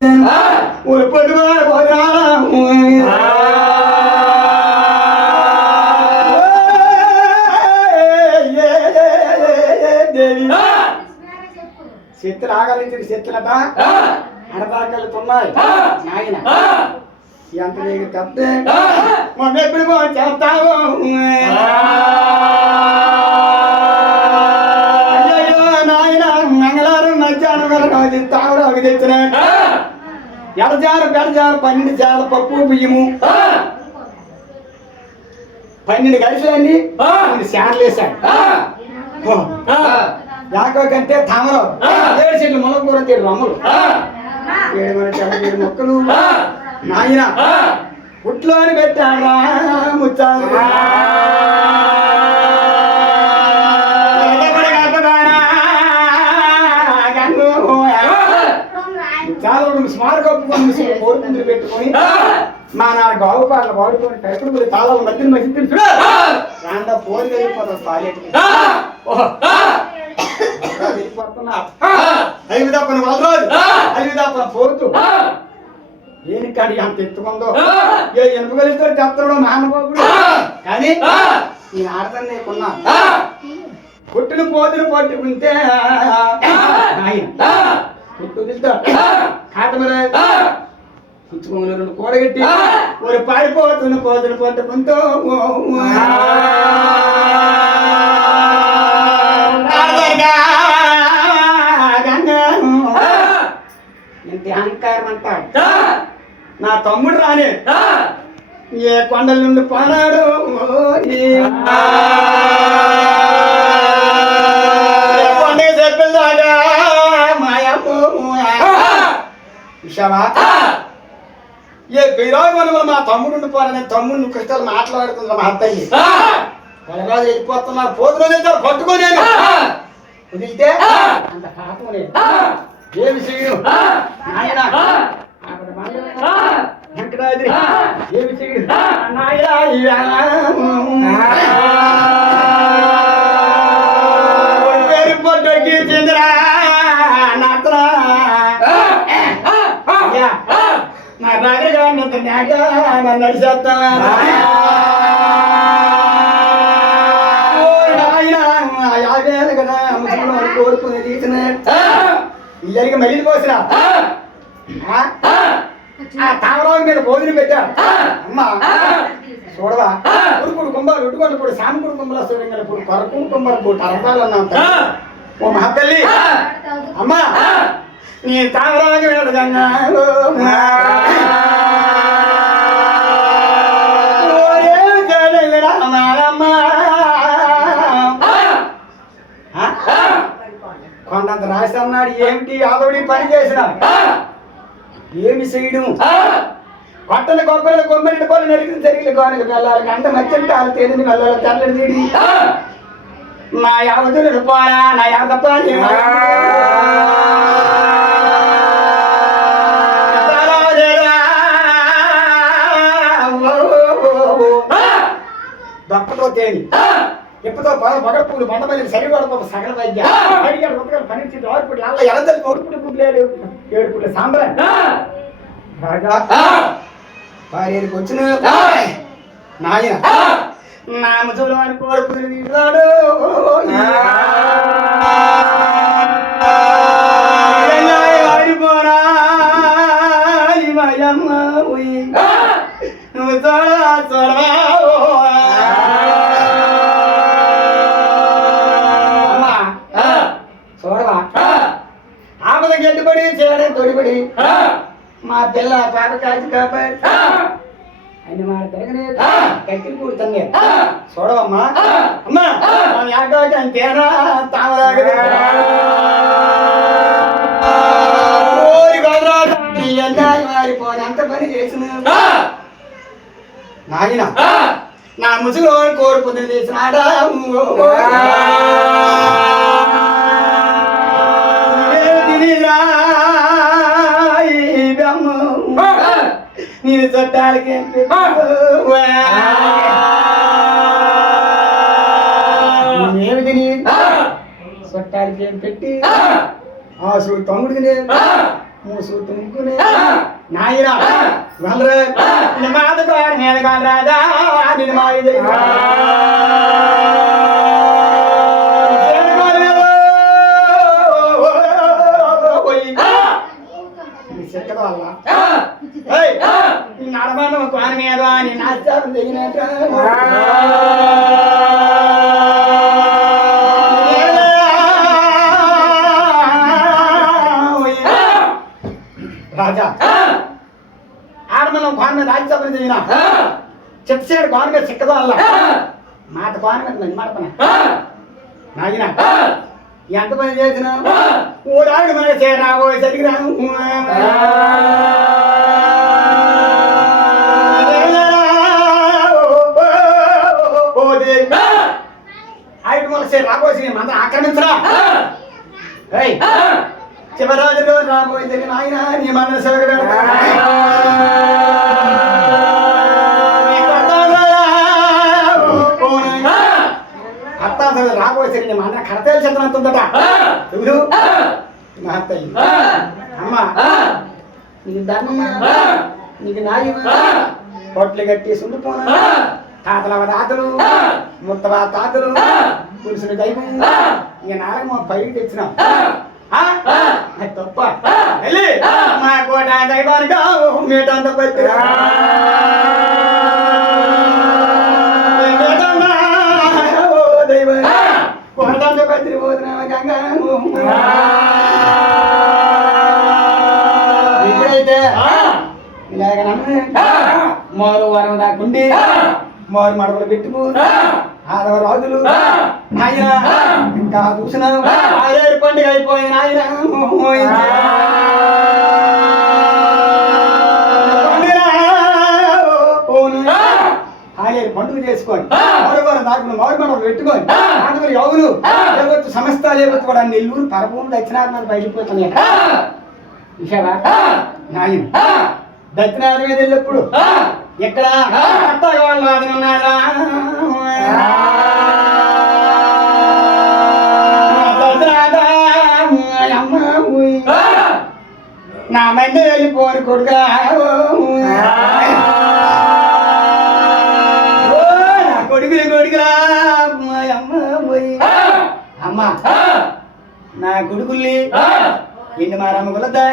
ஒரு படுவார் చెత్తులు ఆగలించిన చెత్తులట అడదాకెళ్తున్నాయి నాయన ఎంత నీకు తప్పే మొన్న ఎప్పుడు చేస్తావు అయ్యో నాయన మంగళవారం మధ్యాహ్నం వరకు తాగుడు తెచ్చిన ఎడజారు బెడజారు 12 జాల పప్పు బియ్యము 12 కలిసి శాన్లు వేశాడు యాకో కంటే తామరం 7 చెట్లు మునగూర తీరు రమ్మలు 7 మొక్కలు నాయన పుట్లోని పెట్టాడా ముచ్చాలు చాలా స్మారక కోరుకుందులు పెట్టుకొని మా నాన్న గావు పాటలు పాడుకొని కడుపులు తాళాలు మధ్యన మధ్య రాండా ఫోన్ వెళ్ళిపోతాం టాయిలెట్ వెళ్ళిపోతున్నా ఐదుదాపన వలరాజు ఐదుదాపన పోతూ దేనికాడి అంత ఎత్తుకుందో ఏ ఎనుపగలిస్తాడు చెప్తాడో మహానుభావుడు కానీ నేను ఆడతాను నీకున్నా పుట్టిన పోతును పట్టుకుంటే పుట్టు కాటమరా పుచ్చుకోమని 2 కూడగట్టి ఒక పాడిపోతున్న పోతును పట్టుకుంటూ ఇంత అహంకారం అంటాడు నా తమ్ముడు రానే ఏ కొండల నుండి పోనాడు కొండ చెప్పిల్దాగా మాయమ్మా ఏ పిరాగమనులు మా తమ్ముడు పోరని తమ్ముడిని కష్టాలు మాట్లాడుతుంది మా అత్తయ్య వలరాజు వెళ్ళిపోతున్నారు పోతున్నా పట్టుకోనే వదిలితే అంత కాకనే ఏమి చేయడు నాయన వెంకటాద్రి ఏమి చేయడు పేరు పొట్టుకి చంద్ర నా రాగగా నన్ను నడిచేస్తా కదా ముసలి కోరుకుని తీసిన ఇద్దరికి మళ్ళీ పోసిన తామరావు మీద భోజనం పెట్టాడు అమ్మా చూడవా ఉడుకుడు కుంభాలు ఉట్టుకొండప్పుడు సామికుడు కుంభలు వస్తుంది ఇప్పుడు కొరకుడు కుంభలు పూట అర్థాలు అన్నా ఓ మహతల్లి అమ్మా నీ తామరాజు వెళ్ళదన్నా కొండంత రాసి అన్నాడు ఏమిటి ఆదోడి పని చేసిన ఏమి చేయడం కొట్టల కొబ్బరి కొమ్మరి కొలు నరికిన జరిగిన కోనకి వెళ్ళాలి గంట మధ్యంటే వాళ్ళు తేలిని వెళ్ళాలి తెల్లడి తీడి నా యావతులు పోరా నా యావత దప్పతో తేని ఎప్పుతో పగడపూలు బండమల్లి సరిపడ సగల వైద్య పని ఆరుపుడు అలా ఎలదలు 3 పుట్లు 7 పుట్ల సాంబ్రాన్ రాజా భార్యకి వచ్చిన నాయన నా ముసలు అని కోరుకుని తీసాడు నువ్వు చూడవా ఆపద గడ్డిపడి చేయడం తొడిపడి మా పిల్ల పాప కాచి కాపాడు ఆయన మా తిరగనే కత్తిరి కూడుతుంది చూడవమ్మా అమ్మా యాకాకి అంతేనా తామరాగ మారిపోని అంత పని చేసిన నాయన నా ముసుగు కోరుకుని చేసినాడా నేను చుట్టాలకి ఏమిటి చుట్టాలకి ఏం పెట్టి ఆ తమ్ముడికి మూసుకునే నాయన వాళ్ళ మాత మీద కాలరాదా నేను మాయ చెక్కద వల్ల నడమను కోన మీద అని నాచారం చేయనట్టు రాజా ఆడమనం కోన మీద రాజ్యసభను చేయన చెప్తాడు కోన మీద చెక్కద వల్ల మాట కోన మీద మంది మడపన నాగిన ఎంత పని చేసిన ఊరాడు మన చేరాబోయే సరికి రాను ఐదు మన రాబోసి మంద ఆక్రమించరా చివరాజులో రాబోయే సరికి నాయన నీ మన సేవకు రాబోయే నీ మన కడతలు చెందనంతుందట ఎవరు మా అత్తయ్య అమ్మా నీకు ధర్మమా నీకు న్యాయమా పొట్లు కట్టేసి ఉండిపోనా తాతలవ తాతలు ముత్తవ తాతలు పురుషుని దైవం ఇక నాలుగు పైకి తెచ్చినాం అది తప్ప వెళ్ళి మా కోట దైవానికి మీటంత పత్తి కోటంత పత్రి పోతున్నా గంగా ఇప్పుడైతే ఇలాగ మోరు వరం దాకుండి మోరు మడపలు పెట్టుకు ఆదవ రాజులు ఆయన ఇంకా చూసినావు ఆరేడు పండుగ అయిపోయిన ఆయన ఆరేడు పండుగ చేసుకోండి మోరు వరం దాకుని మోరు మడపలు పెట్టుకోండి ఆడవారు ఎవరు లేవచ్చు సంస్థ లేవచ్చు కూడా నెల్లూరు పరపూరు దక్షిణార్థం బయటపోతున్నాయి విషయవా నాయన దక్షిణాది మీద వెళ్ళినప్పుడు ఎక్కడ వాళ్ళు అది ఉన్నారా నా మంది వెళ్ళిపోరు కొడుకా కొడుకులు కొడుకురా అమ్మ నా కొడుకుల్ని ఎండు మారమ్మ కొలద్దా